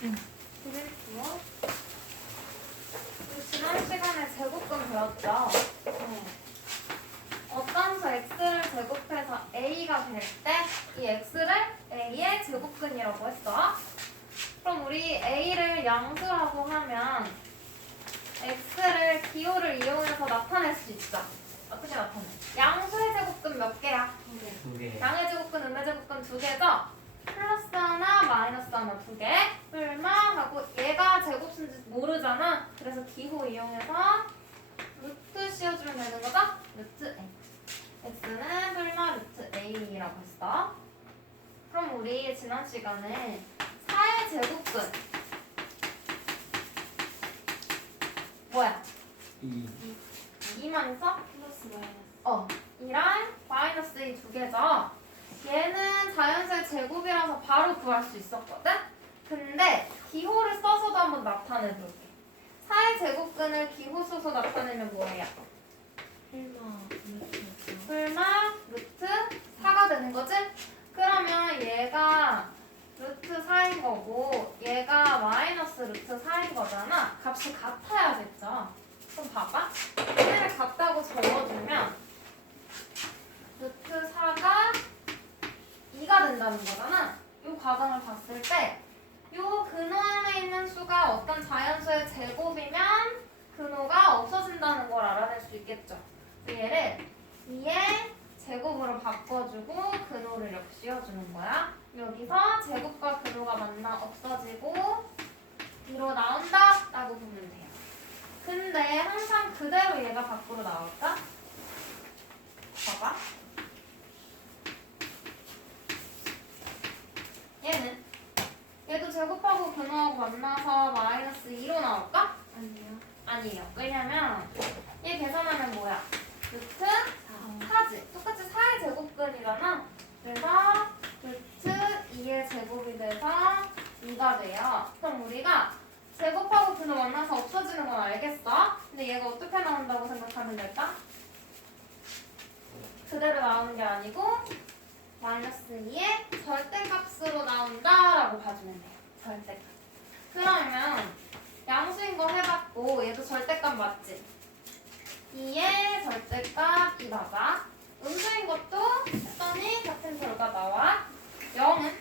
그랬고요. 지난 시간에 제곱근 배웠죠? 네. 어떤 수 x를 제곱해서 a가 될 때 이 x를 a의 제곱근이라고 했어. 그럼 우리 a를 양수라고 하면 x를 기호를 이용해서 나타낼 수 있어. 어떻게 나타내? 양수의 제곱근 몇 개야? 두 개. 양의 제곱근, 음의 제곱근 두 개죠? 플러스 하나, 마이너스 하나 두 개. 불마하고 얘가 제곱수인지 모르잖아. 그래서 기호 이용해서 루트 씌워주면 되는 거죠? 루트 A. x는 불마 루트 A라고 했어. 그럼 우리 지난 시간에 4의 제곱근 뭐야? 2만 써? 플러스 마이너스. 2랑 마이너스 이 두 개죠. 얘는 자연수의 제곱이라서 바로 구할 수 있었거든? 근데 기호를 써서도 한번 나타내 볼게. 4의 제곱근을 기호 써서 나타내면 뭐예요? 불마 루트 4가 되는 거지? 그러면 얘가 루트 4인 거고 얘가 마이너스 루트 4인 거잖아. 값이 같아야겠죠. 그럼 봐봐. 얘를 같다고 적어주면 루트 4가 2가 된다는 거잖아. 이 과정을 봤을 때 이 근호 안에 있는 수가 어떤 자연수의 제곱이면 근호가 없어진다는 걸 알아낼 수 있겠죠. 얘를 2의 제곱으로 바꿔주고 근호를 이렇게 씌워주는 거야. 여기서 제곱과 근호가 만나 없어지고 2로 나온다 라고 보면 돼요. 근데 항상 그대로 얘가 밖으로 나올까? 봐봐. 얘도 제곱하고 근호하고 만나서 마이너스 2로 나올까? 아니요. 아니에요. 왜냐면 얘 계산하면 뭐야? 루트 4지. 똑같이 4의 제곱근이잖아. 그래서 루트 2의 제곱이 돼서 2가 돼요. 그럼 우리가 제곱하고 근호 만나서 없어지는 건 알겠어? 근데 얘가 어떻게 나온다고 생각하면 될까? 그대로 나오는 게 아니고 마이너스 2의 절대값으로 나온다라고 봐주면 돼요. 절대값. 그러면 양수인 거 해봤고 얘도 절대값 맞지? 2의 절대값 2 맞아. 음수인 것도 했더니 같은 결과 나와. 0은?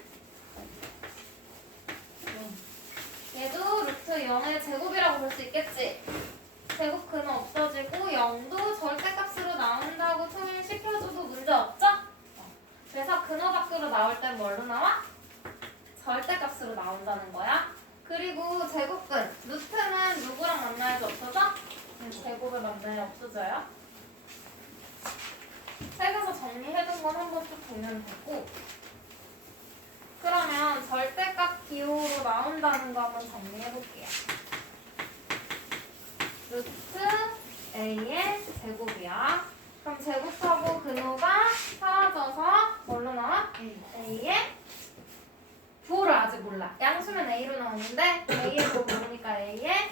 얘도 루트 0의 제곱이라고 볼 수 있겠지? 제곱 근은 없어지고 0도 절대값으로 나온다고 통일시켜줘도 문제 없죠? 그래서 근호 밖으로 나올 땐 뭘로 나와? 절대값으로 나온다는 거야. 그리고 제곱근, 루트는 누구랑 만나야지 없어져? 제곱을 만나야 없어져요. 책에서 정리해둔 건 한번 쭉 보면 되고, 그러면 절대값 기호로 나온다는 거 한번 정리해볼게요. 루트 A의 제곱이야. 그럼 제곱하고 근호가 사라져서 뭘로 나와? A의 부호를 아직 몰라. 양수면 A로 나오는데 A의 부호 모르니까 A의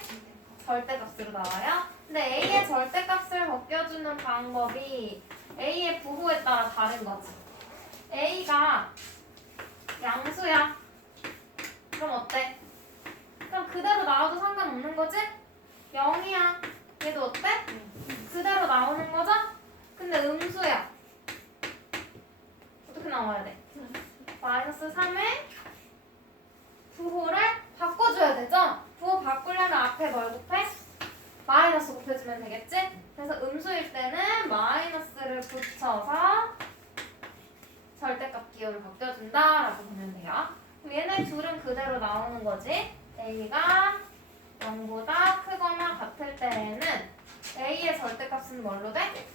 절대값으로 나와요. 근데 A의 절대값을 벗겨주는 방법이 A의 부호에 따라 다른 거지. A가 양수야. 그럼 어때? 그럼 그대로 나와도 상관없는 거지? 0이야. 얘도 어때? 그대로 나오는 거죠? 근데 음수야. 어떻게 나와야 돼? 마이너스 3의 부호를 바꿔줘야 되죠? 부호 바꾸려면 앞에 뭘 곱해? 마이너스 곱해주면 되겠지? 그래서 음수일 때는 마이너스를 붙여서 절대값 기호를 바꿔준다라고 보면 돼요. 그럼 얘네 둘은 그대로 나오는 거지. A가 0보다 크거나 같을 때에는 A의 절대값은 뭘로 돼?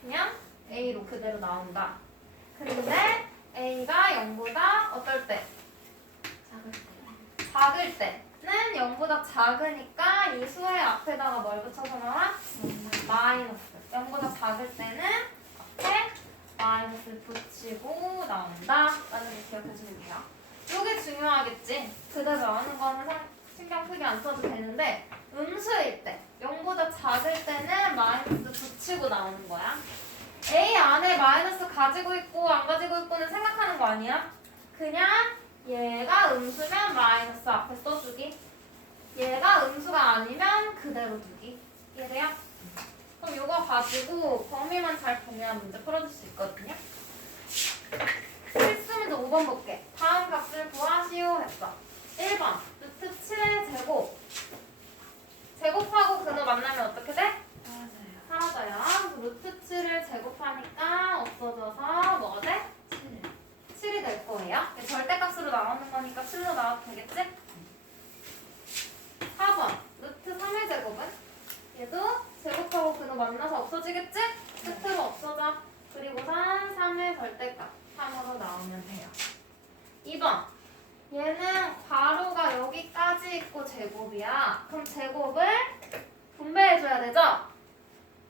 그냥 A로 그대로 나온다. 근데 A가 0보다 어떨 때? 작을 때는 0보다 작으니까 이 수의 앞에다가 뭘 붙여서 나와? 마이너스. 0보다 작을 때는 앞에 마이너스 붙이고 나온다 라는 걸 기억해주면 돼요. 이게 중요하겠지. 그대로 나오는 거는 신경 크게 안 써도 되는데 음수일 때 0보다 작을 때는 마이너스 붙이고 나오는 거야. A 안에 마이너스 가지고 있고 안 가지고 있고는 생각하는 거 아니야? 그냥 얘가 음수면 마이너스 앞에 써주면 가지고 범위만 잘 보면 문제 풀어줄 수 있거든요. 필수 문제 5번 볼게. 다음 값을 구하시오 했어. 1번 루트 7의 제곱. 제곱하고 근호 만나면 어떻게 돼? 사라져요. 루트 7을 제곱하니까 없어져서 뭐가 돼? 7이 될 거예요. 절대값으로 나오는 거니까 7로 나와도 되겠지? 4번 루트 3의 제곱은? 얘도 제곱하고 근호 만나서 없어지겠지? 끝으로 없어져. 그리고선 3의 절대값 3으로 나오면 돼요. 2번 얘는 괄호가 여기까지 있고 제곱이야. 그럼 제곱을 분배해줘야 되죠?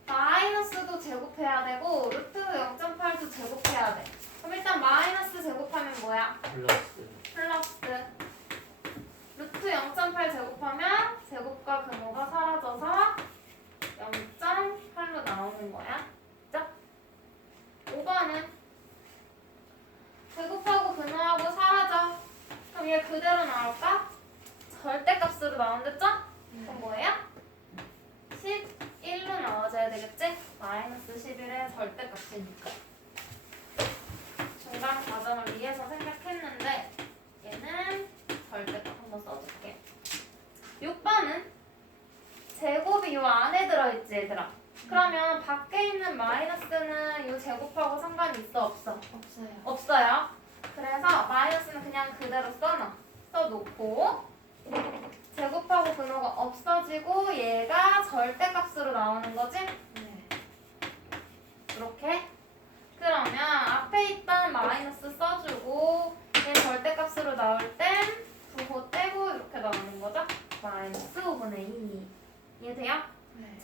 마이너스도 제곱해야 되고 루트 0.8도 제곱해야 돼. 그럼 일단 마이너스 제곱하면 뭐야? 플러스. 루트 0.8 제곱하면 제곱과 근호가 사라져서 0.8로 나오는 거야. 그죠? 5번은 제곱하고 근호하고 사라져. 그럼 얘 그대로 나올까? 절대값으로 나온댔죠? 그럼 뭐예요? 11로 나와줘야 되겠지? 마이너스 11의 절대값이니까. 중간 과정을 위해서 생각했는데 얘는 절대값 한번 써줄게. 6번은 제곱이 요 안에 들어있지 얘들아. 그러면 밖에 있는 마이너스는 요 제곱하고 상관이 있어 없어? 없어요. 그래서 마이너스는 그냥 그대로 써놓고 제곱하고 근호가 없어지고 얘가 절대값으로 나오는 거지? 이렇게. 그러면 앞에 있던 마이너스 써주고 얘 절대값으로 나올 땐 부호 떼고 이렇게 나오는 거죠? 마이너스 5분의 2. 이해돼요?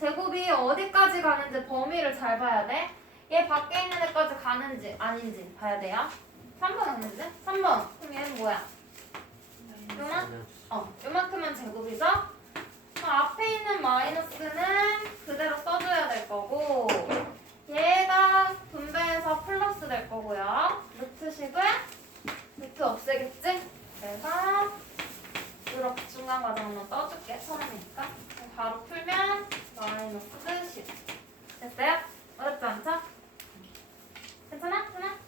제곱이 어디까지 가는지 범위를 잘 봐야 돼. 얘 밖에 있는 애까지 가는지 아닌지 봐야 돼요. 3번 아닌지? 3번. 그럼 얘는 뭐야? 요만큼은 제곱이죠? 앞에 있는 마이너스는 그대로 써줘야 될 거고 얘가 분배해서 플러스 될 거고요. 루트식은 루트 없애겠지? 그래서 이렇게 중간 과정 한번 떠줄게. 처음이니까. 바로 풀면 마이너스 10. 됐어요? 어렵지 않죠? 괜찮아? 괜찮아?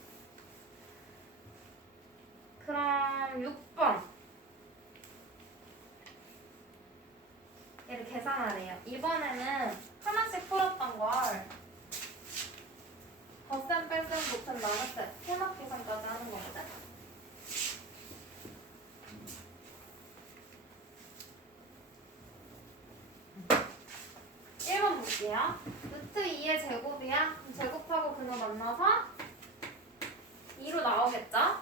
그럼 6번. 얘를 계산하래요. 이번에는 하나씩 풀었던 걸 덧셈, 뺄셈, 곱셈, 나눗셈, 세막 계산까지 하는 거거든? 볼게요. 루트 2의 제곱이야. 제곱하고 근호 만나서 2로 나오겠죠?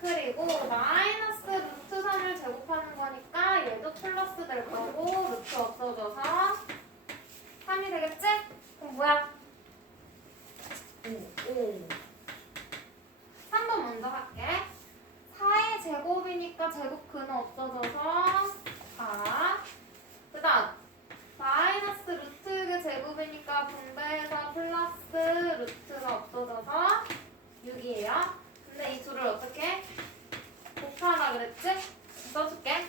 그리고 마이너스 루트 3을 제곱하는 거니까 얘도 플러스 될 거고 루트 없어져서 3이 되겠지? 그럼 뭐야? 5. 3번 먼저 할게. 4의 제곱이니까 제곱 근호 없어져서 4. 그 다음 마이너스 루트 제곱이니까 분배해서 플러스 루트가 없어져서 6이에요. 근데 이 둘을 어떻게 곱하라 그랬지? 써줄게.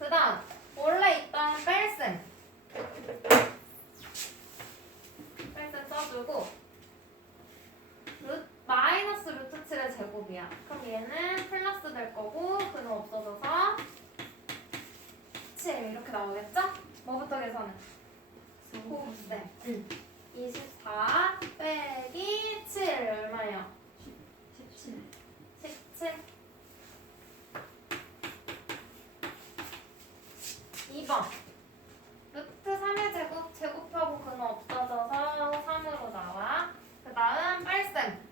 그 다음 원래 있던 뺄셈 써주고 마이너스 루트 7의 제곱이야. 그럼 얘는 플러스 될 거고 근호 없어져서 7 이렇게 나오겠죠? 뭐부터 계산해? 곱셈. 24 빼기 7 얼마예요? 17. 2번 루트 3의 제곱 제곱하고 근호 없어져서 3으로 나와. 그 다음 뺄셈.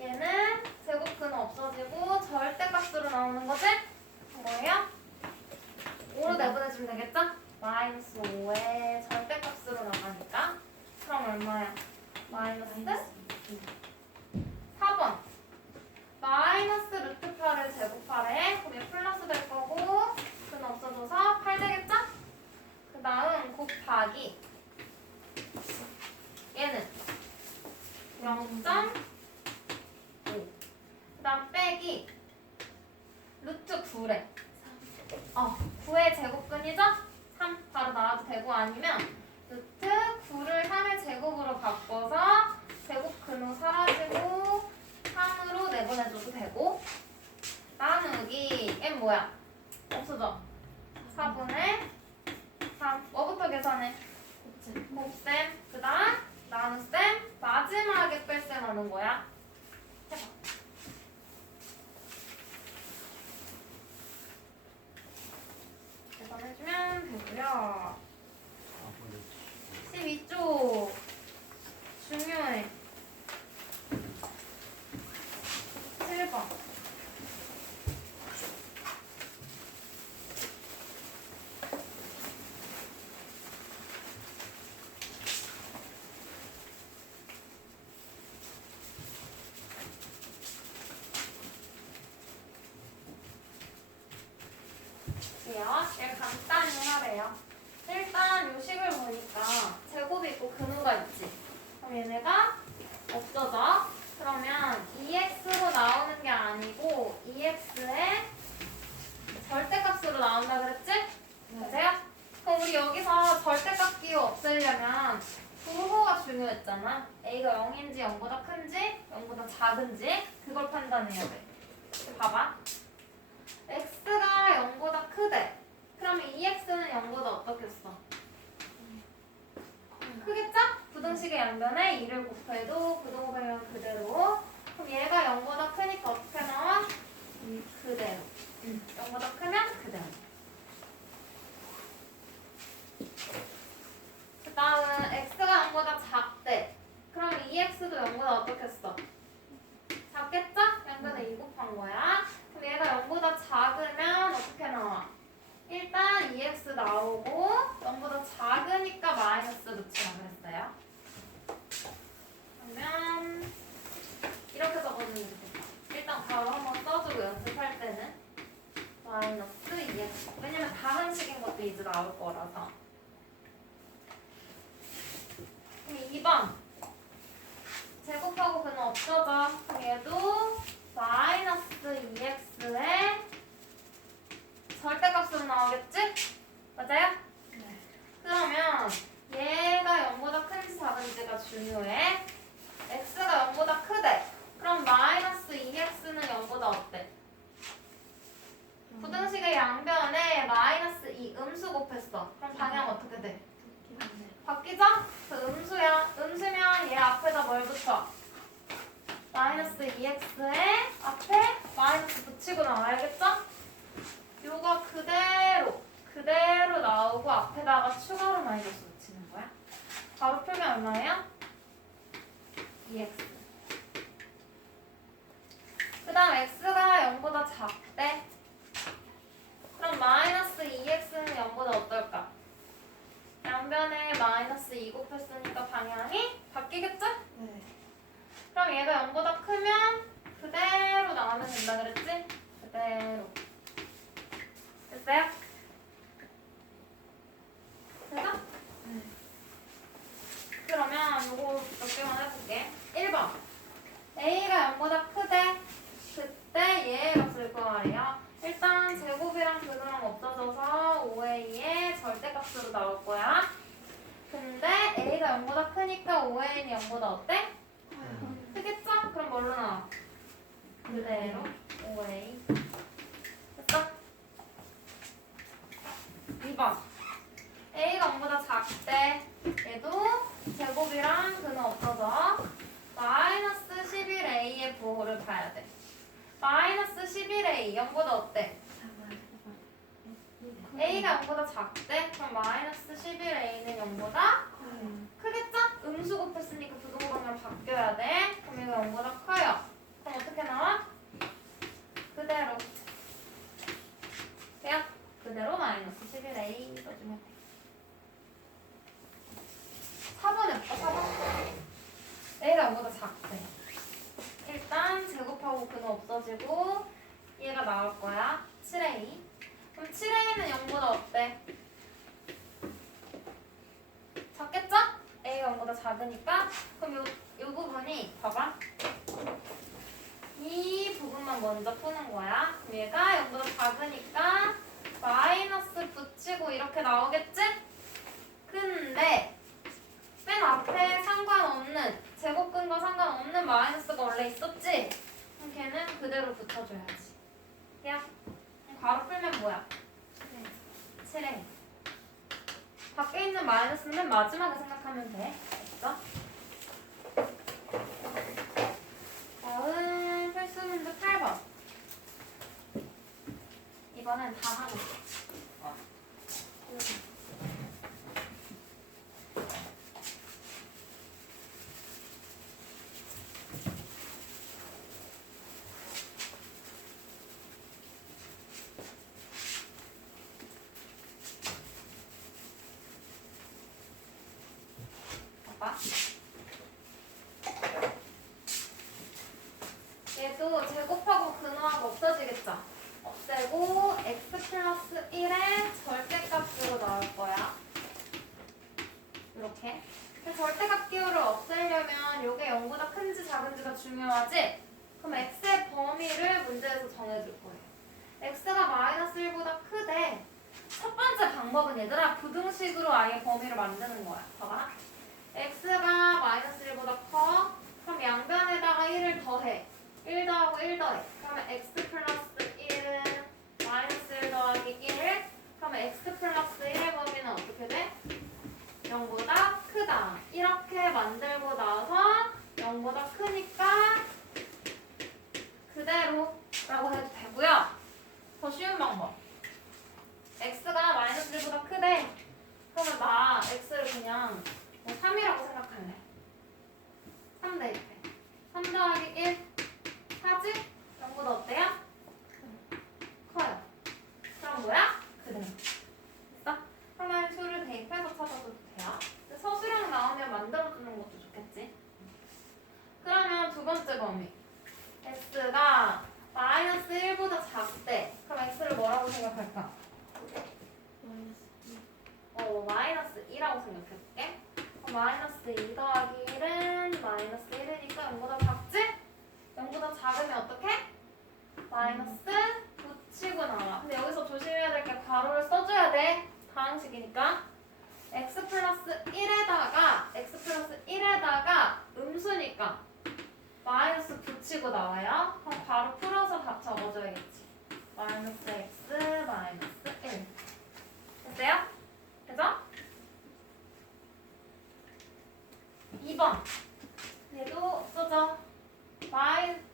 얘는 제곱 근호 없어지고 절대값으로 나오는 거지? 뭐예요? 5로 내보내주면 되겠죠? 마이너스 5에 절대값으로 나가니까. 그럼 얼마야? 마이너스 4번. 마이너스 루트 8을 제곱하래. 그럼 얘 플러스 될 거고 그는 없어져서 8 되겠죠? 그 다음 곱하기 얘는 0.5. 그 다음 빼기 루트 9래. 9의 제곱근이죠? 3 바로 나와도 되고 아니면 루트 9를 3의 제곱으로 바꿔서 제곱 근호 사라지고 3으로 내보내줘도 되고 나누기 n 뭐야? 없어져. 4분의 3 뭐부터 계산해? 곱셈 그 다음 나눗셈 마지막에 뺄셈 하는 거야. 해봐. 계산해주면 되고요. 12쪽 중요해. 7번 얘를 간단히 하래요. 일단 요식을 보니까 제곱이 있고 근호가 있지. 그럼 얘네가 없어져. 그러면 2x로 나오는 게 아니고 2x의 절대값으로 나온다 그랬지? 맞아요? 그럼 우리 여기서 절대값 기호 없애려면 부호가 중요했잖아. a가 0인지 0보다 큰지 0보다 작은지 그걸 판단해야 돼. 봐봐. x가 0보다 크대. 그러면 2x는 0보다 어떻게 써? 크겠죠? 부등식의 양변에 2를 곱해도 부등호배면 그대로. 그럼 얘가 0보다 크니까 어떻게 나와? 그대로. 0보다 크면 그대로. 그 다음 x가 0보다 작대. 그럼 2x도 0보다 어떻게 써? 작겠죠? 양변에 2 곱한 거야. 그럼 얘가 0보다 작으면 어떻게 나와? 일단 2x 나오고 0보다 작으니까 마이너스 넣지라 그랬어요. 그러면 이렇게 적어주면 좋겠다. 일단 바로 한번 써주고 연습할 때는 마이너스 2x. 왜냐면 다른 식인 것도 이제 나올 거라서. 그럼 2번 제곱하고 그는 없어져. 그럼 얘도 마이너스 2x에 절대값으로 나오겠지? 맞아요? 네. 그러면 얘가 0보다 큰지 작은지가 중요해. x가 0보다 크대. 그럼 마이너스 2x는 0보다 어때? 부등식의 양변에 마이너스 2 음수 곱했어. 그럼 방향 어떻게 돼? 바뀌죠? 그 음수야. 음수면 얘 앞에다 뭘 붙여? 마이너스 2x에 앞에 마이너스 붙이고 나와야겠죠? 요거 그대로 나오고 앞에다가 추가로 마이너스 붙이는 거야. 바로 풀면 얼마예요? 2x. 그 다음 x가 0보다 작대. 그럼 마이너스 2x는 0보다 어떨까? 양변에 마이너스 2 곱했으니까 방향이 바뀌겠죠? 네. 그럼 얘가 0보다 크면 그대로 나오면 된다 그랬지? 그대로. 됐어요? 됐어? 네. 그러면 요거 몇 개만 해볼게. 1번 a가 0보다 크대. 그때 얘 값을 구하래요. 일단 제곱이랑 근호랑 없어져서 5a의 절대값으로 나올 거야. 근데 a가 0보다 크니까 5a는 0보다 어때? 크겠죠? 그럼 뭘로 나와? 그대로 5a. 됐어? 2번 a가 0보다 작대. 얘도 제곱이랑 근호 없어져 마이너스 11a의 부호를 봐야 돼. 마이너스 11a 0보다 어때? a가 0보다 작대. 그럼 마이너스 11a는 0보다 크겠죠? 음수 곱했으니까 부등호방향 바뀌어야 돼. 그럼 얘가 0보다 커요. 그럼 어떻게 나와? 그대로. 돼요? 그대로 마이너스 11a 써주면 돼. 4번에 볼까? 4번. a가 0보다 작대. 일단 제곱하고 근호 없어지고 얘가 나올 거야. 7a. 그럼 7a는 0보다 어때? 작겠죠? a가 0보다 작으니까. 그럼 요 부분이 봐봐. 이 부분만 먼저 푸는 거야. 그럼 얘가 0보다 작으니까 마이너스 붙이고 이렇게 나오겠지? 근데 앞에 상관없는 제곱근과 상관없는 마이너스가 원래 있었지? 그럼 걔는 그대로 붙여줘야지. 야, 괄호 풀면 뭐야? 7A. 밖에 있는 마이너스는 맨 마지막에 생각하면 돼. 됐어? 다음 필수 문제 8번. 이번엔 다 하고 있어. 봐봐. 얘도 제곱하고 근호하고 없어지겠죠? 없애고 x 플러스 1의 절대값으로 나올 거야. 이렇게. 절대값 기호를 없애려면 이게 0보다 큰지 작은지가 중요하지? 그럼 x의 범위를 문제에서 정해줄 거예요. x가 마이너스 1보다 크대. 첫 번째 방법은 얘들아 부등식으로 아예 범위를 만드는 거야. 봐봐. x가 마이너스 1보다 커. 그럼 양변에다가 1을 더해. 1 더하고 1 더해. 그러면 x 플러스 1은 마이너스 1 더하기 1. 그러면 x 플러스 1의 범위는 어떻게 돼? 0보다 크다. 이렇게 만들고 나서 0보다 크니까 그대로라고 해도 되고요. 더 쉬운 방법. x가 마이너스 1보다 크대. 그러면 나 x를 그냥 3이라고 생각할래. 3 대입해. 3 더하기 1 4지? 0보다 어때요? 커요. 그럼 뭐야? 그대로. 됐어? 그러면 수를 대입해서 찾아도 돼요. 서술형 나오면 만들어주는 것도 좋겠지? 그러면 두 번째 범위. x가 마이너스 1보다 작대. 그럼 x를 뭐라고 생각할까? 마이너스 2라고 생각해볼게. 마이너스 2 더하기 1은 마이너스 1이니까 0보다 작지? 0보다 작으면 어떡해? 마이너스 붙이고 나와. 근데 여기서 조심해야 될 게 괄호를 써줘야 돼. 다항식이니까. x 플러스 1에다가 음수니까 마이너스 붙이고 나와요. 그럼 괄호 풀어서 답 적어줘야겠지. 마이너스 x 마이너스 1. 됐어요? 그죠? 2번. 얘도 없어져.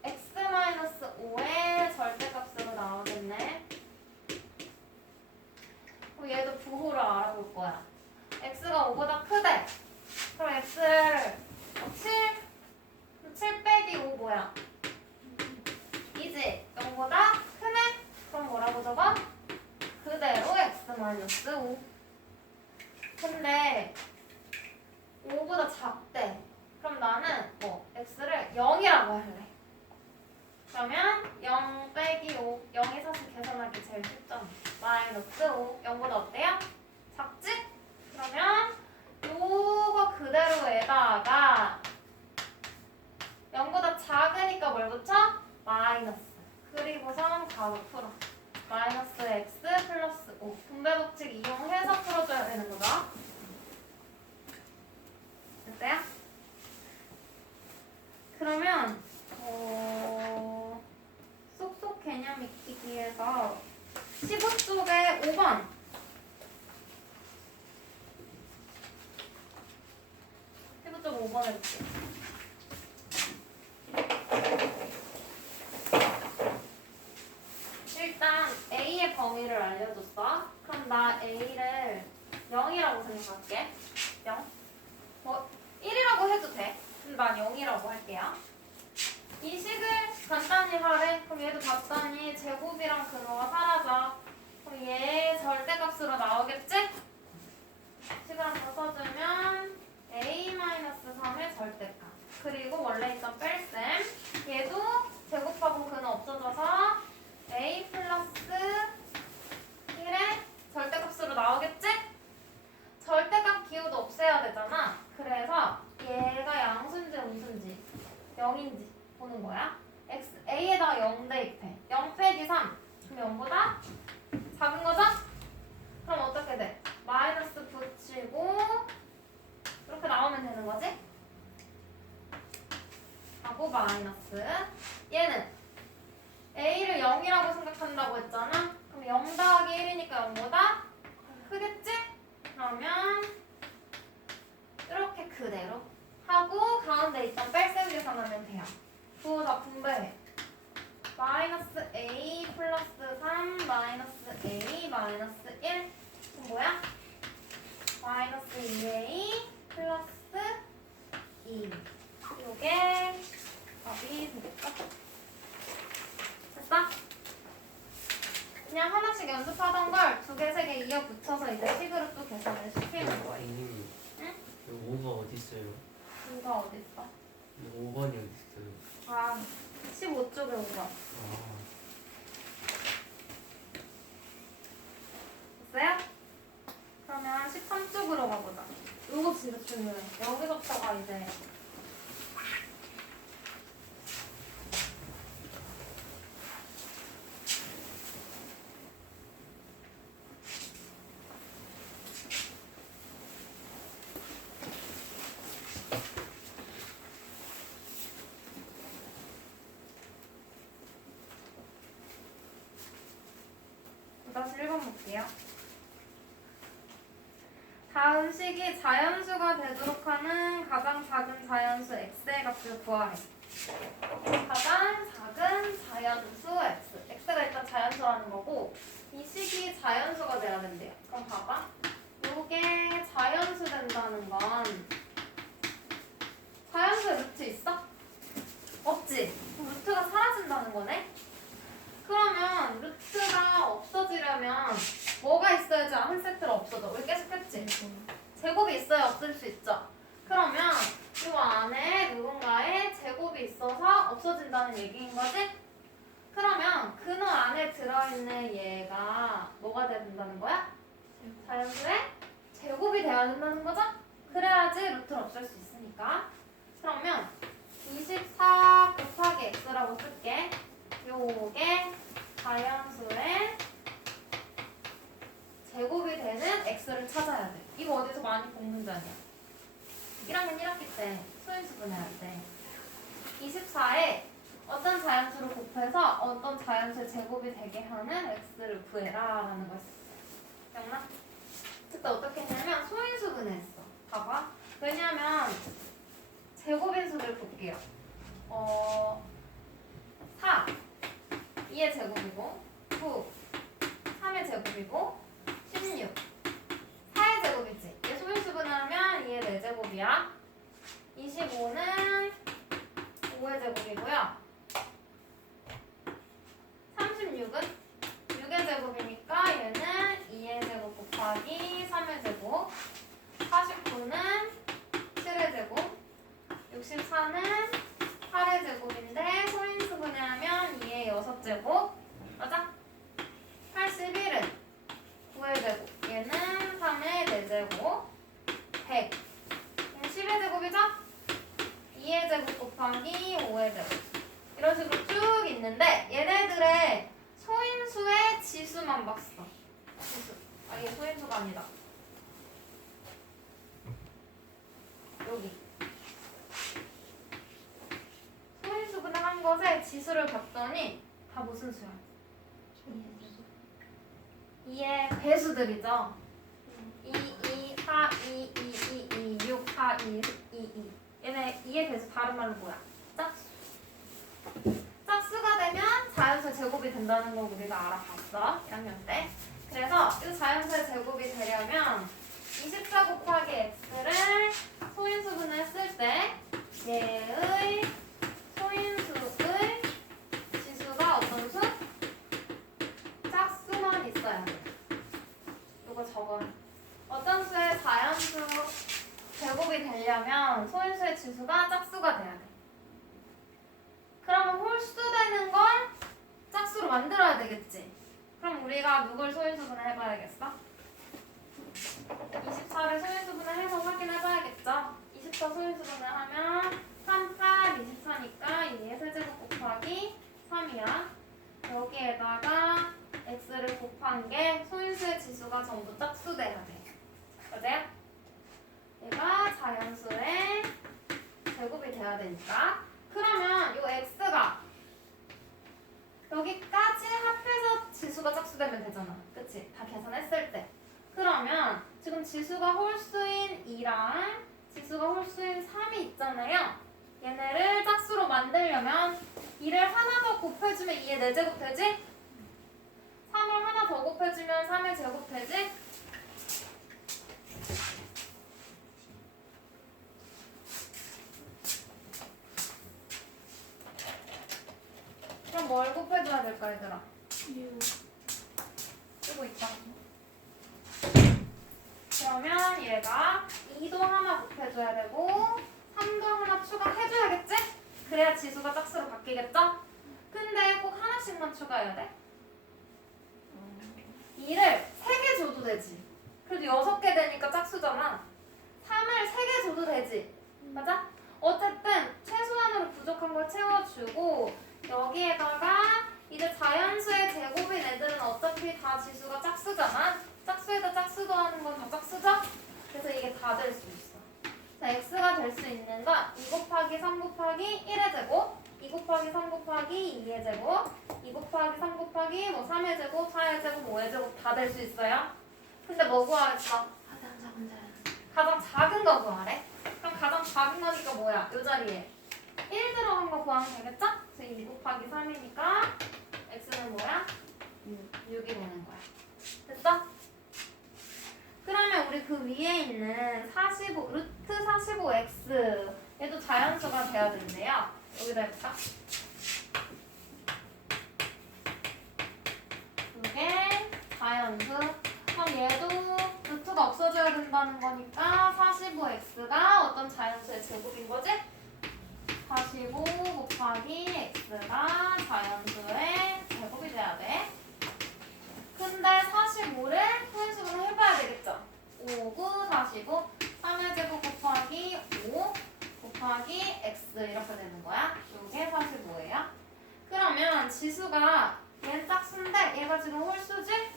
x 마이너스 5의 절대값으로 나오겠네. 그럼 얘도 부호를 알아볼 거야. x가 5보다 크대. 그럼 x를 7 빼기 5 뭐야? 이지? 0보다 크네? 그럼 뭐라고 적어? 그대로 x 마이너스 5. 근데 5보다 작대. 그럼 나는 x를 0이라고 할래. 그러면 0 빼기 5. 0이 사실 계산하기 제일 쉽잖아. 마이너스 5. 0보다 어때요? 작지? 그러면 요거 그대로에다가 0보다 작으니까 뭘 붙여? 마이너스. 그리고선 괄호 풀어. 마이너스 x 플러스 5. 분배 법칙 이용해서 풀어줘야 되는 거죠. 됐어요? 그러면 쏙쏙 개념 익히기에서 15쪽에 5번. 쪽 5번 해볼게. 일단 A의 범위를 알려줬어. 그럼 나 A를 0이라고 생각할게. 0. 1이라고 해도 돼. 근데 난 0이라고 할게요. 이 식을 간단히 하래. 그럼 얘도 봤더니 제곱이랑 근호가 사라져. 그럼 얘 절대값으로 나오겠지? 식을 한번 써주면 A-3의 절대값. 그리고 원래 있던 뺄셈. 얘도 제곱하고 근호 없어져서 A 플러스 1의 절대값으로 나오겠지? 절대값 기호도 없애야 되잖아. 그래서 얘가 양수인지 음수인지 0인지 보는 거야. A에다가 0 대입해. 0 빼기 3. 그럼 0보다 하고 마이너스 얘는 a를 0이라고 생각한다고 했잖아. 그럼 0 더하기 1이니까 0보다 크겠지? 그러면 이렇게 그대로 하고 가운데 있던 뺄셈 계산하면 돼요. 그거 다 분배해. 마이너스 a 플러스 3 마이너스 a 마이너스 1 그럼 뭐야? 마이너스 2a 플러스 2 요게 답이 되겠다. 됐어? 그냥 하나씩 연습하던 걸 두 개, 세 개 이어 붙여서 이제 식으로 또 계산을 시키는 거예요. 응? 5가 어디 있어요? 이거 어딨어? 5번이 어디 있어요? 아, 15쪽에 5번. 아, 됐어요? 그러면 13쪽으로 가보자. 이거 진짜 중요해. 여기서부터가 이제 다시 1번 볼게요. 다음 식이 자연수가 되도록 하는 가장 작은 자연수 x의 값을 구하래. 가장 작은 자연수 x. x가 일단 자연수라는 거고 이 식이 자연수가 돼야 된대요. 그럼 봐봐. 요게 자연수 된다는 건 자연수에 루트 있어? 없지? 그럼 루트가 사라진다는 거네? 그러면 루트가 없어지려면 뭐가 있어야지 한 세트로 없어져? 우리 계속 했지? 제곱이 있어야 없을 수 있죠? 그러면 이 안에 누군가의 제곱이 있어서 없어진다는 얘기인 거지? 그러면 근호 안에 들어있는 얘가 뭐가 돼야 된다는 거야? 자연수의 제곱이 돼야 된다는 거죠? 그래야지 루트를 없앨 수 있으니까. 그러면 24 곱하기 x라고 쓸게. 요게 자연수의 제곱이 되는 x를 찾아야 돼. 이거 어디서 많이 본 문제아니야? 1학년 1학기 때 수인수 분해할 때 24에 어떤 자연수를 곱해서 어떤 제곱의 제곱이 되게 하는 x를 구해라 라는 거 있었어. 기억나? 그때 어떻게 했냐면 소인수 분해했어. 봐봐. 왜냐면 제곱인수를 볼게요. 4 2의 제곱이고 9 3의 제곱이고 16 4의 제곱이지. 얘 소인수 분해하면 2의 4제곱이야. 25는 5의 제곱이고요. 36은 6의 제곱이니까 얘는 2의 제곱 곱하기 3의 제곱. 49는 7의 제곱. 64는 8의 제곱인데 소인수 분해하면 2의 6제곱. 맞아? 81은 9의 제곱. 얘는 3의 4제곱. 100. 10의 제곱이죠? 2의 제곱 곱하기 5의 제곱. 이런 식으로 쭉 있는데 얘네들의 소인수의 지수만 봤어. 지수. 아, 이게 소인수가 아니다. 여기. 소인수 분해한 것의 지수를 봤더니 다 무슨 수야? 2의 배수들이죠. 2, 2, 4, 2, 2, 2, 2, 6, 4, 2, 2, 2. 얘네 2의 배수 다른 말로 뭐야? 짝수. 짝수가 되면 자연수의 제곱이 된다는 거 우리가 알아봤어. 1학년 때. 그래서 이 자연수의 제곱이 되려면 24 곱하기 x를 소인수 분해했을 때 얘의 소인수의 지수가 어떤 수? 짝수만 있어야 돼. 이거 적어. 어떤 수의 자연수 제곱이 되려면 소인수의 지수가 짝수가 돼야 돼. 그러면 홀수 되는 건 짝수로 만들어야 되겠지. 그럼 우리가 누굴 소인수 분해해봐야겠어? 24를 소인수 분해해서 확인해봐야겠죠. 24 소인수 분해하면 3, 8, 24니까 2의 세제곱 곱하기 3이야. 여기에다가 x를 곱한 게 소인수의 지수가 전부 짝수 돼야 돼. 맞아요? 얘가 자연수의 제곱이 돼야 되니까. 그러면 요 x가 여기까지 합해서 지수가 짝수되면 되잖아. 그치? 다 계산했을 때. 그러면 지금 지수가 홀수인 2랑 지수가 홀수인 3이 있잖아요. 얘네를 짝수로 만들려면 2를 하나 더 곱해주면 2의 4제곱 되지? 3을 하나 더 곱해주면 3의 제곱 되지? 그럼 뭘 곱해줘야 될까 얘들아? 쓰고 있다. 그러면 얘가 2도 하나 곱해줘야 되고 3도 하나 추가해줘야겠지? 그래야 지수가 짝수로 바뀌겠죠? 근데 꼭 하나씩만 추가해야 돼. 2를 3개 줘도 되지. 그래도 6개 되니까 짝수잖아. 3을 3개 줘도 되지. 맞아? 어쨌든 최소한으로 부족한 걸 채워주고 여기에다가 이제 자연수의 제곱인 애들은 어차피 다 지수가 짝수잖아. 짝수에다 짝수 더하는 건 다 짝수죠? 그래서 이게 다 될 수 있어. 자, x가 될 수 있는 건 2 곱하기 3 곱하기 1의 제곱, 2 곱하기 3 곱하기 2의 제곱, 2 곱하기 3 곱하기 뭐 3의 제곱, 4의 제곱, 5의 제곱 다 될 수 있어요. 근데 뭐 구하랬어? 가장 작은 자연. 가장 작은 거 구하래? 그럼 가장 작은 거니까 뭐야? 요 자리에 1 들어간 거 구하면 되겠죠? 그래서 2 곱하기 3이니까 x는 뭐야? 6이 되는 거야. 됐어? 그러면 우리 그 위에 있는 45, 루트 45x 얘도 자연수가 돼야 된대요. 여기다 해볼까? 그게 자연수. 그럼 얘도 루트가 없어져야 된다는 거니까 45x가 어떤 자연수의 제곱인 거지? 45 곱하기 x가 자연수의 제곱이 돼야 돼. 근데 45를 소인수분을 해봐야 되겠죠? 5, 9, 45 3의 제곱 곱하기 5 곱하기 x 이렇게 되는 거야. 이게 45예요. 그러면 지수가 얘는 짝수인데 얘가 지금 홀수지?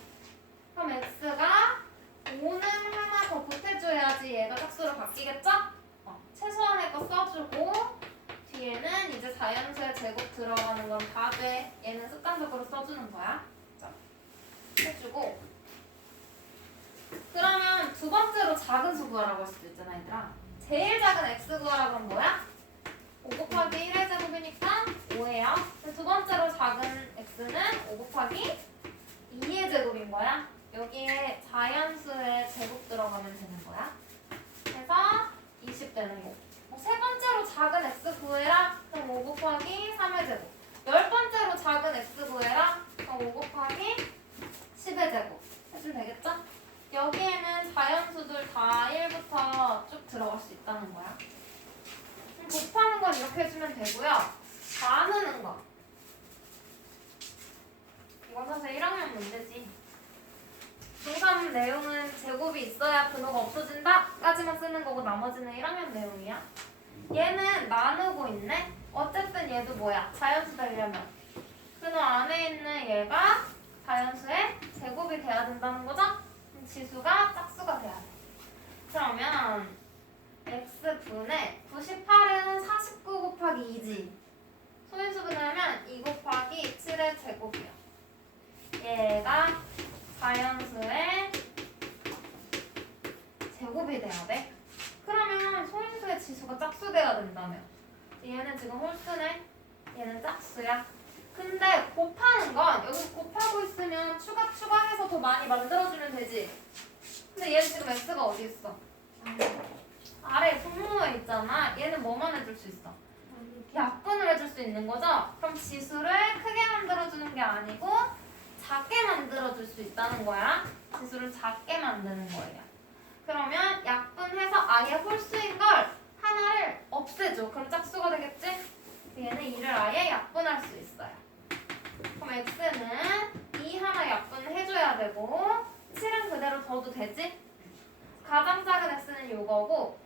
그럼 x가 5는 하나 더 보태줘야지 얘가 짝수로 바뀌겠죠? 최소한의 거 써주고 뒤에는 이제 자연수의 제곱 들어가는 건 다 돼. 얘는 습관적으로 써주는 거야. 해주고 그러면 두 번째로 작은 수 구하라고 할 수도 있잖아 얘들아. 제일 작은 x 구하라고 하면 뭐야? 5 곱하기 1의 제곱이니까 5예요. 두 번째로 작은 x는 5 곱하기 2의 제곱인 거야. 여기에 자연수의 제곱 들어가면 되는 거야. 그래서 20 되는 거고. 세 번째로 작은 x 구해라. 그럼 5 곱하기 3의 제곱. 열 번째로 작은 x 구해라. 그럼 5 곱하기 10의 제곱. 해주면 되겠죠? 여기에는 자연수들 다 1부터 쭉 들어갈 수 있다는 거야. 곱하는 건 이렇게 해주면 되고요. 나누는 거. 이건 사실 1학년 문제지. 중3 내용은 제곱이 있어야 근호가 없어진다? 까지만 쓰는 거고 나머지는 1학년 내용이야. 얘는 나누고 있네? 어쨌든 얘도 뭐야? 자연수 되려면 근호 안에 있는 얘가 자연수의 제곱이 돼야 된다는 거죠? 그럼 지수가 짝수가 돼야 돼. 그러면 x분의 98은 49 곱하기 2지. 소인수분을 하면 2 곱하기 7의 제곱이야. 얘가 자연수의 제곱이 돼야 돼. 그러면 소인수의 지수가 짝수돼야 된다며. 얘는 지금 홀수네. 얘는 짝수야. 근데 곱하는 건 여기 곱하고 있으면 추가해서 더 많이 만들어주면 되지. 근데 얘는 지금 x가 어디 있어? 아래 분모에 있잖아. 얘는 뭐만 해줄 수 있어? 약분을 해줄 수 있는 거죠? 그럼 지수를 크게 만들어주는 게 아니고 작게 만들어줄 수 있다는 거야. 지수를 작게 만드는 거예요. 그러면 약분해서 아예 홀수인 걸 하나를 없애줘. 그럼 짝수가 되겠지? 얘는 2를 아예 약분할 수 있어요. 그럼 x는 2 하나 약분해줘야 되고 7은 그대로 둬도 되지? 가장 작은 x는 이거고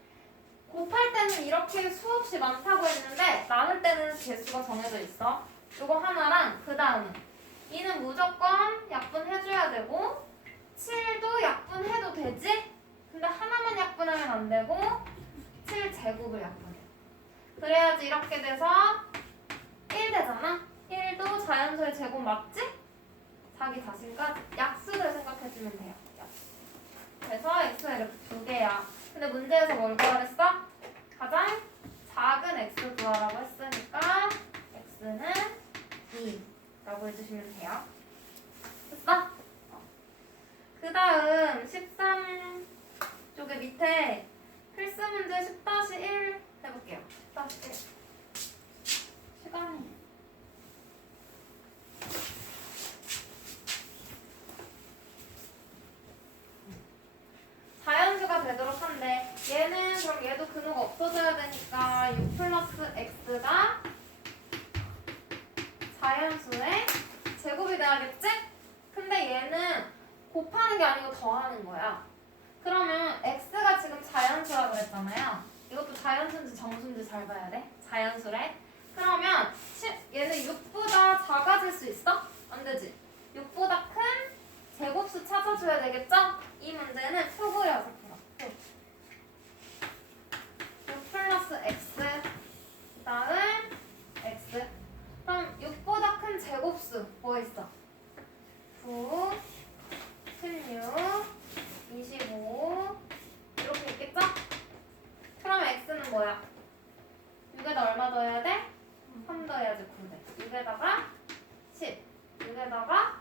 곱할 때는 이렇게 수없이 많다고 했는데 나눌 때는 개수가 정해져 있어. 이거 하나랑 그 다음은 2는 무조건 약분해줘야 되고 7도 약분해도 되지? 근데 하나만 약분하면 안 되고 7제곱을 약분해. 그래야지 이렇게 돼서 1 되잖아? 1도 자연수의 제곱 맞지? 자기 자신과 약수를 생각해주면 돼요. 약수. 그래서 x가 이렇게 두 개야. 근데 문제에서 뭘 구하랬어? 가장 작은 x 구하라고 했으니까 x는 2라고 해주시면 돼요. 됐어? 그 다음 13 쪽에 밑에 필수 문제 10-1 해볼게요. 10-1 시간이 자연수가 되도록 한데 얘는 그럼 얘도 근호가 없어져야 되니까 6 플러스 x가 자연수의 제곱이 돼야겠지? 근데 얘는 곱하는 게 아니고 더하는 거야. 그러면 x가 지금 자연수라고 그랬잖아요. 이것도 자연수인지 정수인지 잘 봐야 돼. 자연수래. 그러면 얘는 6보다 작아질 수 있어? 안 되지. 6보다 큰 제곱수 찾아줘야 되겠죠? 이 문제는 표 그려서 풀어. 6 플러스 x 다음 x. 그럼 6보다 큰 제곱수 뭐 있어? 9, 16, 25 이렇게 있겠죠? 그러면 x는 뭐야? 6에다 얼마 더해야 돼? 3 더해야지 9 돼. 6에다가 10, 6에다가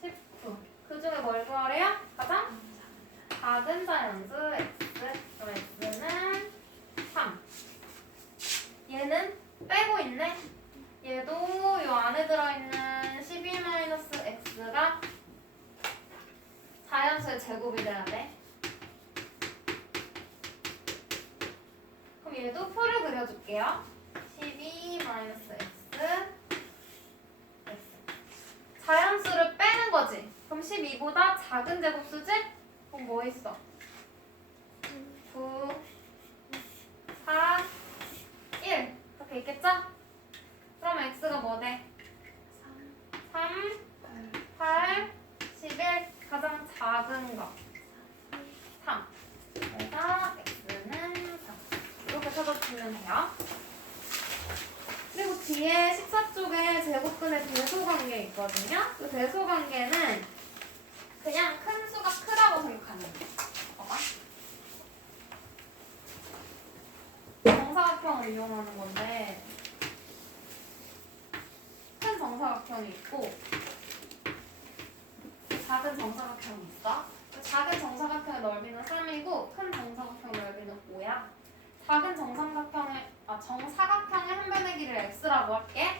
19. 그 중에 뭘 구하래요? 가장 작은 자연수 x. 그럼 x는 3. 얘는 빼고 있네. 얘도 요 안에 들어있는 12-x가 자연수의 제곱이 돼야 돼. 그럼 얘도 표를 그려줄게요. 12-x 자연수를 빼는 거지. 그럼 12보다 작은 제곱수지? 그럼 뭐 있어? 9, 4, 1 이렇게 있겠죠? 그럼 x가 뭐 돼? 3, 8, 11 가장 작은 거 3. 그래서 x는 3 이렇게 찾아주면 돼요. 그리고 뒤에 14쪽에 제곱근의 대소관계 있거든요. 그 대소관계는 그냥 큰 수가 크다고 생각하면 돼. 봐봐. 정사각형을 이용하는 건데 큰 정사각형이 있고 작은 정사각형이 있어. 작은 정사각형의 넓이는 3이고 큰 정사각형의 넓이는 5야. 작은 정사각형의 한 변의 길을 x라고 할게.